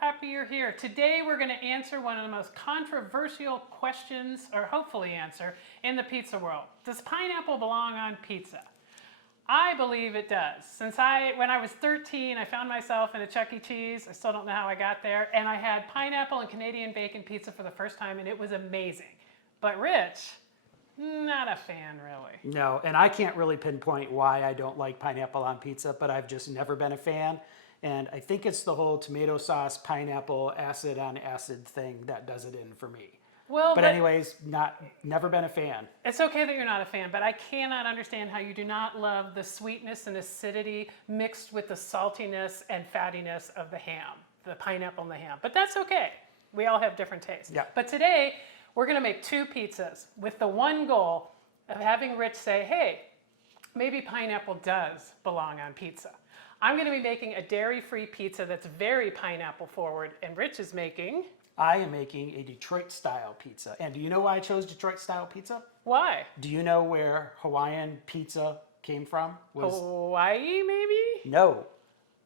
happy you're here. Today we're going to answer one of the most controversial questions, or hopefully answer, in the pizza world. Does pineapple belong on pizza? I believe it does. When I was 13, I found myself in a Chuck E. Cheese. I still don't know how I got there. And I had pineapple and Canadian bacon pizza for the first time, and it was amazing. But Rich, not a fan, really. No, and I can't really pinpoint why I don't like pineapple on pizza, but I've just never been a fan. And I think it's the whole tomato sauce, pineapple, acid on acid thing that does it in for me. Well, but anyways, never been a fan. It's okay that you're not a fan, but I cannot understand how you do not love the sweetness and acidity mixed with the saltiness and fattiness of the ham, the pineapple and the ham. But that's okay. We all have different tastes. Yeah. But today, we're going to make 2 pizzas with the one goal of having Rich say, hey, maybe pineapple does belong on pizza. I'm going to be making a dairy-free pizza that's very pineapple forward, and Rich is making... I am making a Detroit-style pizza. And do you know why I chose Detroit-style pizza? Why? Do you know where Hawaiian pizza came from? Hawaii, maybe? No.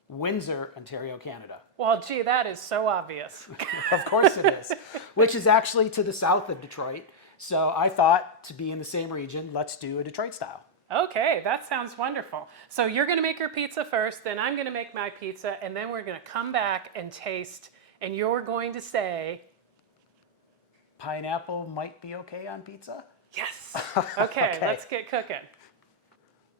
Windsor, Ontario, Canada. Well, gee, that is so obvious. Of course it is. Which is actually to the south of Detroit. So I thought, to be in the same region, let's do a Detroit style. Okay, that sounds wonderful. So you're going to make your pizza first, then I'm going to make my pizza, and then we're going to come back and taste, and you're going to say... Pineapple might be okay on pizza? Yes. Okay, let's get cooking.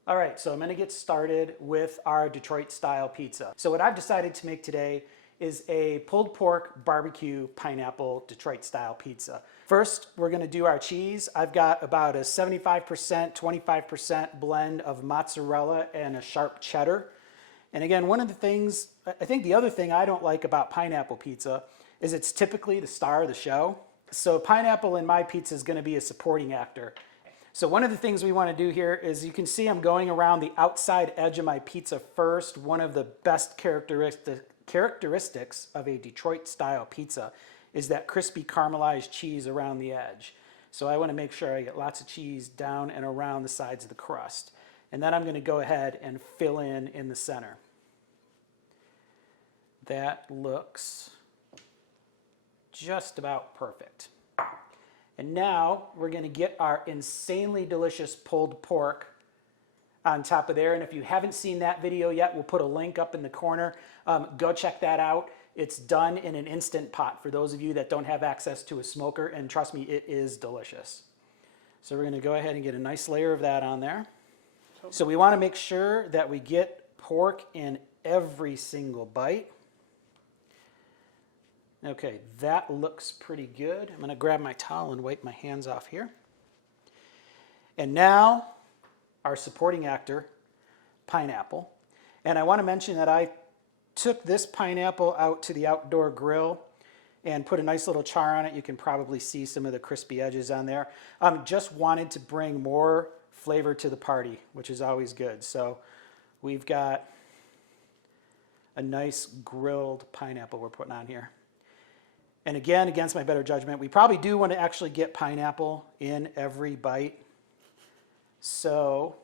All right, so I'm going to get started with our Detroit style pizza. So what I've decided to make today is a pulled pork barbecue pineapple Detroit style pizza. First, we're going to do our cheese. I've got about a 75%, 25% blend of mozzarella and a sharp cheddar. And again, one of the things, I think the other thing I don't like about pineapple pizza is it's typically the star of the show. So pineapple in my pizza is going to be a supporting actor. So one of the things we want to do here is you can see I'm going around the outside edge of my pizza first. One of the best characteristics of a Detroit style pizza is that crispy caramelized cheese around the edge. So I want to make sure I get lots of cheese down and around the sides of the crust. And then I'm going to go ahead and fill in the center. That looks just about perfect. And now we're going to get our insanely delicious pulled pork on top of there. And if you haven't seen that video yet, we'll put a link up in the corner. Go check that out. It's done in an Instant Pot for those of you that don't have access to a smoker. And trust me, it is delicious. So we're going to go ahead and get a nice layer of that on there. So we want to make sure that we get pork in every single bite. Okay, that looks pretty good. I'm going to grab my towel and wipe my hands off here. And now, our supporting actor, pineapple. And I want to mention that I took this pineapple out to the outdoor grill and put a nice little char on it. You can probably see some of the crispy edges on there. Just wanted to bring more flavor to the party, which is always good. So we've got a nice grilled pineapple we're putting on here. And again, against my better judgment, we probably do want to actually get pineapple in every bite. So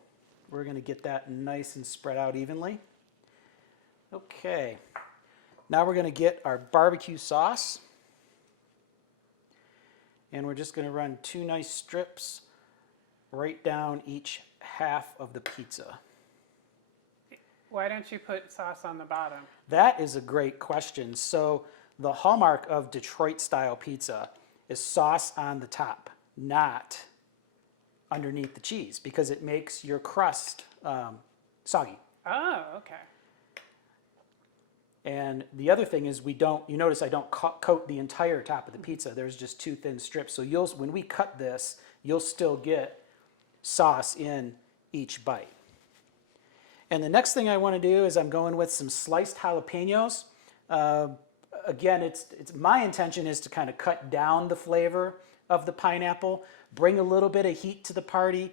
we're going to get that nice and spread out evenly. Okay, now we're going to get our barbecue sauce. And we're just going to run 2 nice strips right down each half of the pizza. Why don't you put sauce on the bottom? That is a great question. So the hallmark of Detroit-style pizza is sauce on the top, not underneath the cheese, because it makes your crust soggy. Oh, okay. And the other thing is you notice I don't coat the entire top of the pizza. There's just 2 thin strips. So when we cut this, you'll still get sauce in each bite. And the next thing I want to do is I'm going with some sliced jalapenos. Again, it's my intention is to kind of cut down the flavor of the pineapple, bring a little bit of heat to the party.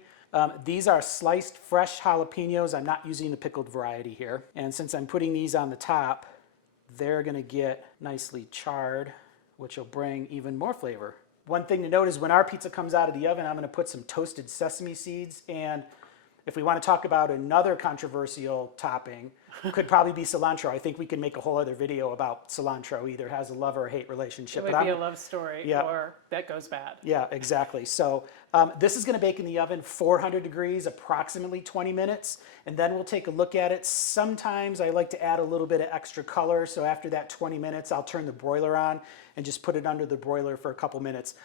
These are sliced fresh jalapenos. I'm not using the pickled variety here. And since I'm putting these on the top, they're going to get nicely charred, which will bring even more flavor. One thing to note is when our pizza comes out of the oven, I'm going to put some toasted sesame seeds. And If we want to talk about another controversial topping, could probably be cilantro. I think we can make a whole other video about cilantro. Either has a love or a hate relationship. It would be a love story, or that goes bad. Yeah, exactly. So this is going to bake in the oven 400 degrees, approximately 20 minutes, and then we'll take a look at it. Sometimes I like to add a little bit of extra color, so after that 20 minutes, I'll turn the broiler on and just put it under the broiler for a couple minutes.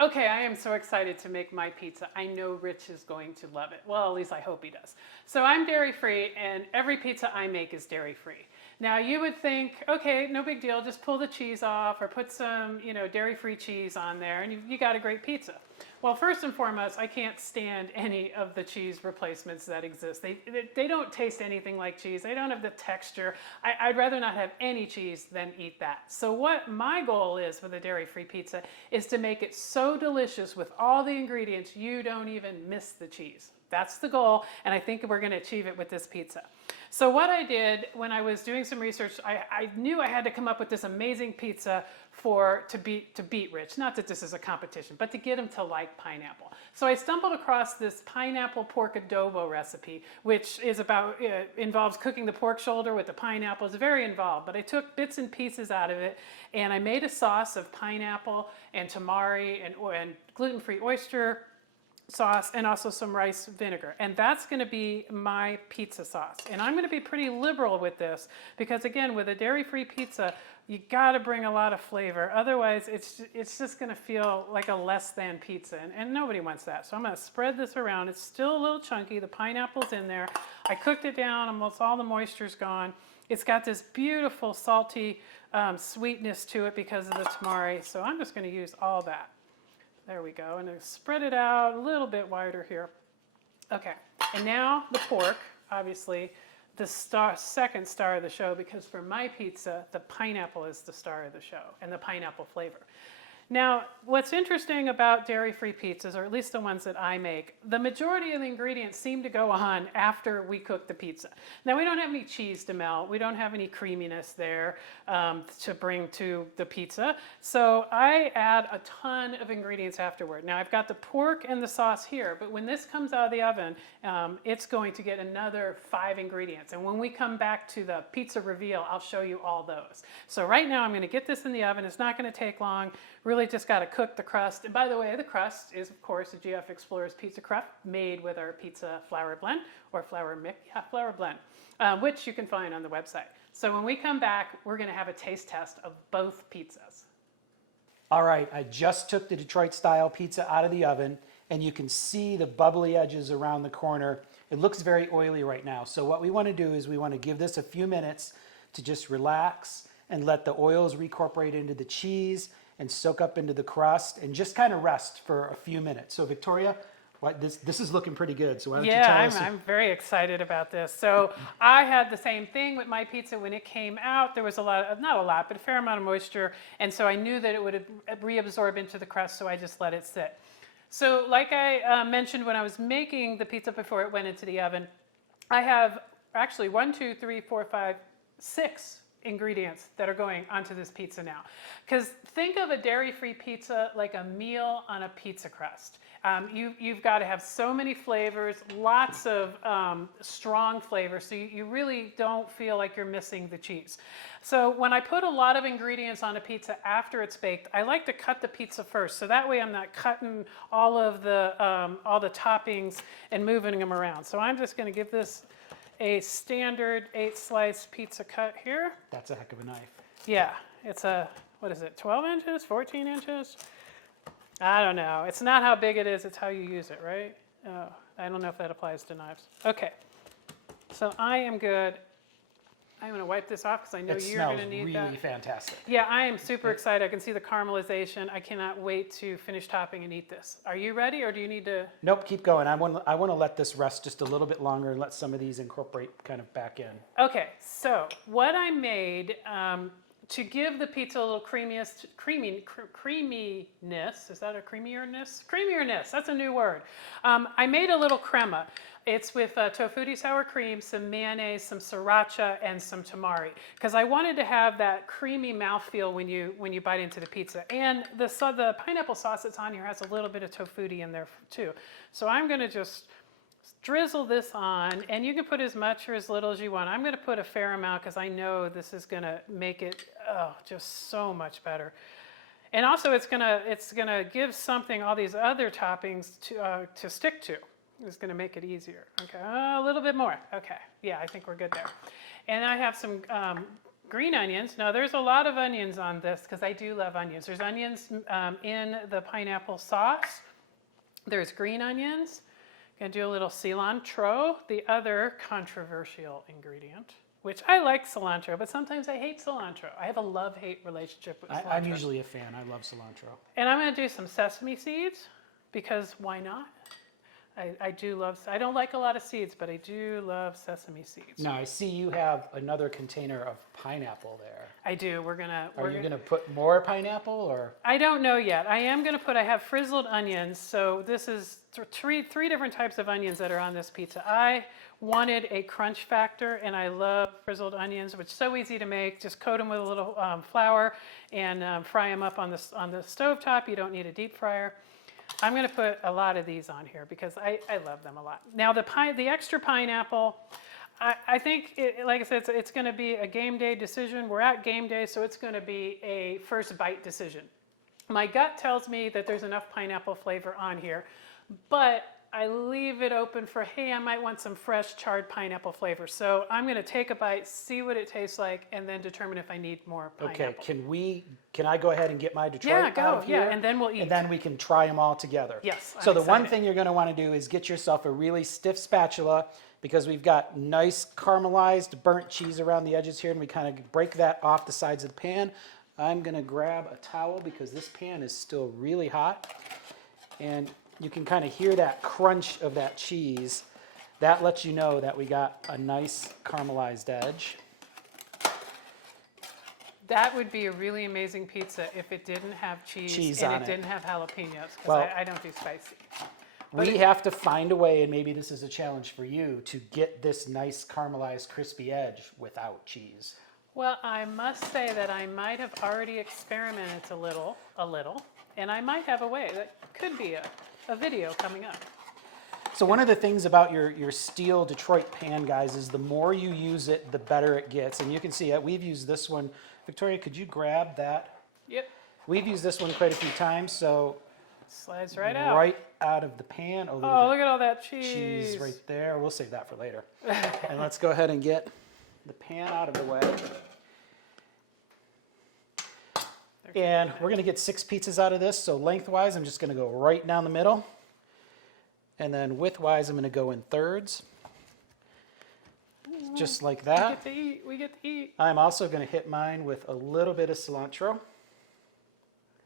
Okay, I am so excited to make my pizza. I know Rich is going to love it. Well, at least I hope he does. So I'm dairy-free, and every pizza I make is dairy-free. Now you would think, okay, no big deal, just pull the cheese off or put some, dairy-free cheese on there and you got a great pizza. Well, first and foremost, I can't stand any of the cheese replacements that exist. They don't taste anything like cheese. They don't have the texture. I'd rather not have any cheese than eat that. So what my goal is with a dairy-free pizza is to make it so delicious with all the ingredients you don't even miss the cheese. That's the goal, and I think we're going to achieve it with this pizza. So what I did when I was doing some research, I knew I had to come up with this amazing pizza to beat Rich. Not that this is a competition, but to get him to like pineapple. So I stumbled across this pineapple pork adobo recipe, which is involves cooking the pork shoulder with the pineapple. It's very involved, but I took bits and pieces out of it, and I made a sauce of pineapple and tamari and gluten-free oyster sauce and also some rice vinegar, and that's going to be my pizza sauce. And I'm going to be pretty liberal with this because, again, with a dairy-free pizza, you got to bring a lot of flavor. Otherwise, it's just going to feel like a less than pizza, and nobody wants that. So I'm going to spread this around. It's still a little chunky. The pineapple's in there. I cooked it down. Almost all the moisture's gone. It's got this beautiful salty sweetness to it because of the tamari. So I'm just going to use all that. There we go, and I spread it out a little bit wider here. Okay, and now the pork, obviously the second star of the show, because for my pizza, the pineapple is the star of the show, and the pineapple flavor. Now, what's interesting about dairy-free pizzas, or at least the ones that I make, the majority of the ingredients seem to go on after we cook the pizza. Now, we don't have any cheese to melt. We don't have any creaminess there to bring to the pizza. So I add a ton of ingredients afterward. Now, I've got the pork and the sauce here, but when this comes out of the oven, it's going to get another 5 ingredients. And when we come back to the pizza reveal, I'll show you all those. So right now, I'm going to get this in the oven. It's not going to take long. Really just got to cook the crust. And by the way, the crust is, of course, a gfexplorers pizza crust made with our pizza flour blend, or flour blend, which you can find on the website. So when we come back, we're going to have a taste test of both pizzas. All right, I just took the Detroit-style pizza out of the oven, and you can see the bubbly edges around the corner. It looks very oily right now. So what we want to do is we want to give this a few minutes to just relax and let the oils reincorporate into the cheese and soak up into the crust and just kind of rest for a few minutes. So Victoria, this is looking pretty good. So why don't you tell us? I'm very excited about this. So I had the same thing with my pizza when it came out. There was not a lot, but a fair amount of moisture. And so I knew that it would reabsorb into the crust, so I just let it sit. So like I mentioned when I was making the pizza before it went into the oven, I have actually 6 ingredients that are going onto this pizza now. Because think of a dairy-free pizza like a meal on a pizza crust. You've got to have so many flavors, lots of strong flavors, so you really don't feel like you're missing the cheese. So when I put a lot of ingredients on a pizza after it's baked, I like to cut the pizza first, so that way I'm not cutting all the toppings and moving them around. So I'm just going to give this a standard 8-slice pizza cut here. That's a heck of a knife. Yeah, it's 12 inches, 14 inches? I don't know. It's not how big it is, it's how you use it, right? I don't know if that applies to knives. Okay, so I am good. I'm going to wipe this off because I know you're going to need that. It smells really fantastic. Yeah, I am super excited. I can see the caramelization. I cannot wait to finish topping and eat this. Are you ready, or do you need to? Nope, keep going. I want to let this rest just a little bit longer and let some of these incorporate kind of back in. Okay, so what I made to give the pizza a little creaminess, is that a creamierness? Creamierness, that's a new word. I made a little crema. It's with tofutti sour cream, some mayonnaise, some sriracha, and some tamari. Because I wanted to have that creamy mouthfeel when you bite into the pizza. And the pineapple sauce that's on here has a little bit of tofutti in there too. So I'm going to just drizzle this on, and you can put as much or as little as you want. I'm going to put a fair amount because I know this is going to make it just so much better. And also, it's gonna give something all these other toppings to stick to. It's gonna make it easier. Okay, a little bit more. Okay, yeah, I think we're good there. And I have some green onions. Now, there's a lot of onions on this because I do love onions. There's onions in the pineapple sauce. There's green onions. Gonna do a little cilantro, the other controversial ingredient. Which I like cilantro, but sometimes I hate cilantro. I have a love-hate relationship with cilantro. I'm usually a fan. I love cilantro. And I'm going to do some sesame seeds, because why not? I do love, I don't like a lot of seeds, but I do love sesame seeds. Now, I see you have another container of pineapple there. I do. Are you going to put more pineapple, or? I don't know yet. I am going to put, I have frizzled onions. So this is three different types of onions that are on this pizza. I wanted a crunch factor, and I love frizzled onions, which is so easy to make. Just coat them with a little flour and fry them up on the stovetop. You don't need a deep fryer. I'm going to put a lot of these on here because I love them a lot. Now the extra pineapple, I think, like I said, it's going to be a game day decision. We're at game day, so it's going to be a first bite decision. My gut tells me that there's enough pineapple flavor on here, but I leave it open for, hey, I might want some fresh charred pineapple flavor. So I'm going to take a bite, see what it tastes like, and then determine if I need more pineapple. Okay, can I go ahead and get my Detroit Yeah, go. out of here? Yeah, and then we'll eat. And then we can try them all together. Yes, So I'm the one excited. thing you're going to want to do is get yourself a really stiff spatula, because we've got nice caramelized burnt cheese around the edges here, and we kind of break that off the sides of the pan. I'm going to grab a towel because this pan is still really hot. And you can kind of hear that crunch of that cheese. That lets you know that we got a nice caramelized edge. That would be a really amazing pizza if it didn't have cheese and on it it. didn't have jalapenos, because Well, I don't do spicy. We have to find a way, and maybe this is a challenge for you, to get this nice caramelized crispy edge without cheese. Well, I must say that I might have already experimented a little, and I might have a way. That could be a video coming up. So one of the things about your steel Detroit pan, guys, is the more you use it, the better it gets. And you can see it. We've used this one. Victoria, could you grab that? Yep, We've used this one quite a few times, so slides right out. right out of the pan. Oh, Oh, look at all that cheese. cheese right there. We'll save that for later. And let's go ahead and get the pan out of the way. And we're going to get 6 pizzas out of this. So lengthwise, I'm just going to go right down the middle. And then widthwise, I'm going to go in thirds. Just like that. We get to eat. We get to eat. I'm also going to hit mine with a little bit of cilantro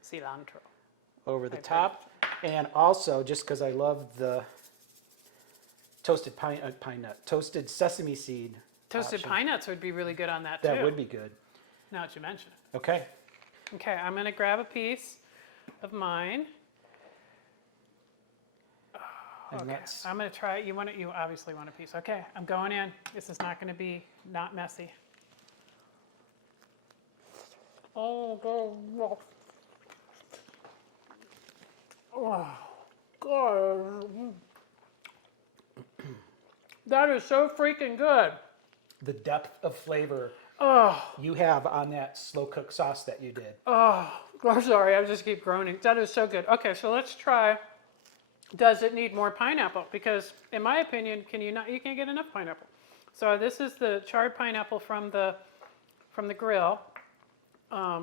Cilantro. over the I've top. And also, just because I love the toasted toasted sesame seed. Toasted option. pine nuts would be really good on that too. That would be good. Now that you mention it. Okay. Okay, I'm gonna grab a piece of mine. And Okay, that's, I'm gonna try it. You obviously want a piece. Okay, I'm going in. This is not gonna be not messy. Oh, God. Oh, God. That is so freaking good. the depth of flavor Oh, you have on that slow cook sauce that you did. oh, I'm sorry. I just keep groaning. That is so good. Okay, so let's try. Does it need more pineapple? Because in my opinion, you can't get enough pineapple. So this is the charred pineapple from the grill.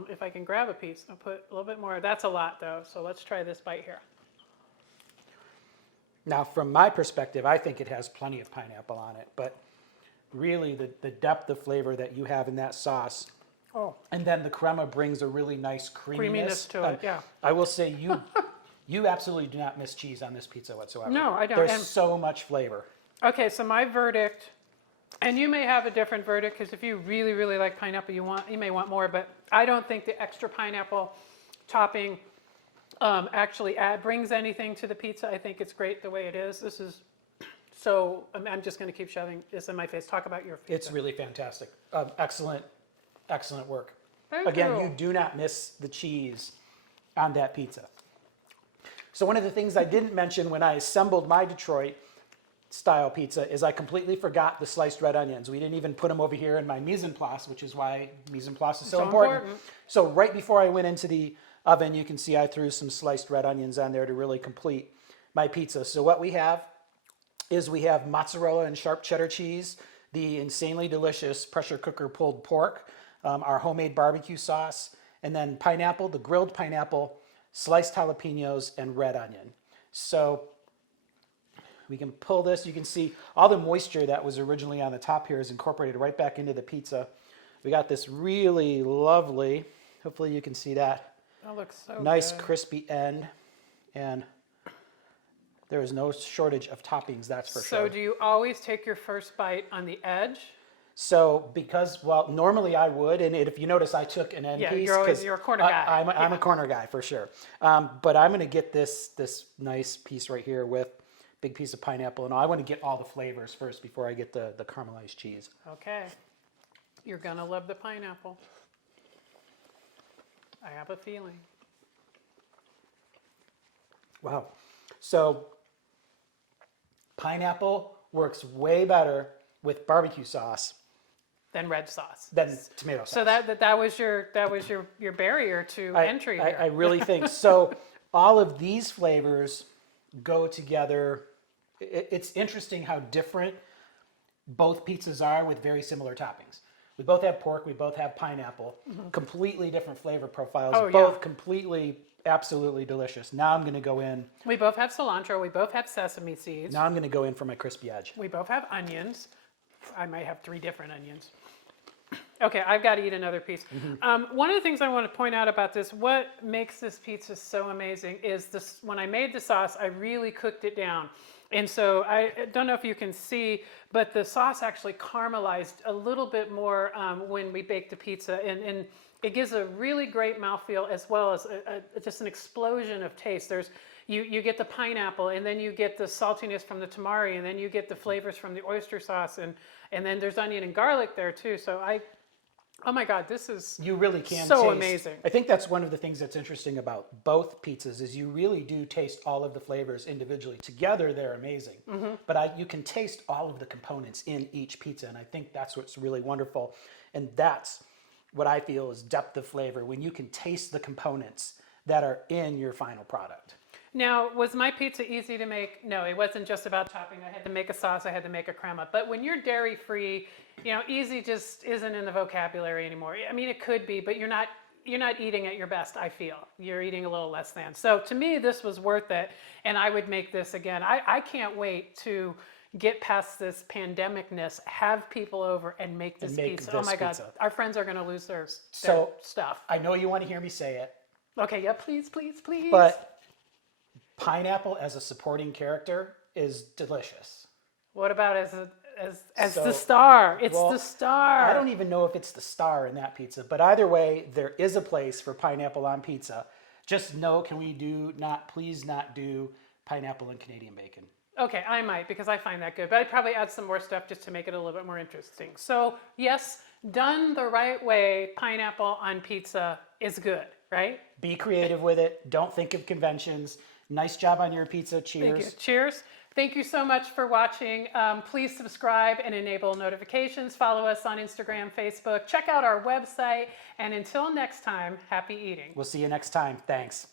If I can grab a piece, I'll put a little bit more. That's a lot though. So let's try this bite here. Now, from my perspective, I think it has plenty of pineapple on it, but really the depth of flavor that you have in that sauce, Oh, and then the crema brings a really nice creaminess to it, yeah. I will say you absolutely do not miss cheese on this pizza whatsoever. No, I don't. There's And- so much flavor. okay. So my verdict, and you may have a different verdict because if you really, really like pineapple, you may want more. But I don't think the extra pineapple topping actually brings anything to the pizza. I think it's great the way it is. This is so. I'm just going to keep shoving this in my face. Talk about your pizza. It's really fantastic. Excellent work. Thank Again, you. you do not miss the cheese on that pizza. So one of the things I didn't mention when I assembled my Detroit, style pizza is I completely forgot the sliced red onions. We didn't even put them over here in my mise en place, which is why mise en place is so important. So right before I went into the oven, you can see I threw some sliced red onions on there to really complete my pizza. So what we have is we have mozzarella and sharp cheddar cheese, the insanely delicious pressure cooker pulled pork, our homemade barbecue sauce, and then pineapple, the grilled pineapple, sliced jalapenos, and red onion. So we can pull this. You can see all the moisture that was originally on the top here is incorporated right back into the pizza. We got this really lovely, hopefully you can see that. That looks so nice good. Crispy end. And there is no shortage of toppings, that's for sure. So do you always take your first bite on the edge? So because, well, normally I would, and if you notice, I took an end piece. You're a corner guy. I'm a corner guy for sure. But I'm going to get this nice piece right here with big piece of pineapple, and I want to get all the flavors first before I get the caramelized cheese. Okay. You're going to love the pineapple. I have a feeling. Wow. So pineapple works way better with barbecue sauce Than red sauce. than tomato sauce. So that was your barrier to entry here. I really think so. All of these flavors go together. It's interesting how different both pizzas are with very similar toppings. We both have pork, we both have pineapple, completely different flavor profiles, both completely, absolutely delicious. Now I'm going to go in. We both have cilantro, we both have sesame seeds. Now I'm going to go in for my crispy edge. We both have onions. I might have 3 different onions. Okay, I've got to eat another piece. One of the things I want to point out about this, what makes this pizza so amazing is this. When I made the sauce, I really cooked it down. And so I don't know if you can see, but the sauce actually caramelized a little bit more when we baked the pizza. And it gives a really great mouthfeel as well as just an explosion of taste. You get the pineapple, and then you get the saltiness from the tamari, and then you get the flavors from the oyster sauce, and then there's onion and garlic there too. So oh my God, this is you really can so taste, amazing. I think that's one of the things that's interesting about both pizzas is you really do taste all of the flavors individually. Together, they're amazing. But you can taste all of the components in each pizza, and I think that's what's really wonderful. And that's what I feel is depth of flavor, when you can taste the components that are in your final product. Now, was my pizza easy to make? No, it wasn't just about topping. I had to make a sauce, I had to make a crema. But when you're dairy-free, easy just isn't in the vocabulary anymore. I mean, it could be, but you're not eating at your best, I feel. You're eating a little less than. So to me, this was worth it, and I would make this again. I can't wait to get past this pandemicness, have people over, and make this pizza. Oh my God, our friends are going to lose their stuff. I know you want to hear me say it. Okay, yeah, please, please, please. But pineapple as a supporting character is delicious. What about as the star? It's the star. I don't even know if it's the star in that pizza, but either way, there is a place for pineapple on pizza. Just know, can we please not do pineapple and Canadian bacon? Okay, I might, because I find that good, but I'd probably add some more stuff just to make it a little bit more interesting. So yes, done the right way, pineapple on pizza is good, right? Be creative with it. Don't think of conventions. Nice job on your pizza. Cheers. Thank you. Cheers. Thank you so much for watching. Please subscribe and enable notifications. Follow us on Instagram, Facebook. Check out our website. And until next time, happy eating. We'll see you next time. Thanks.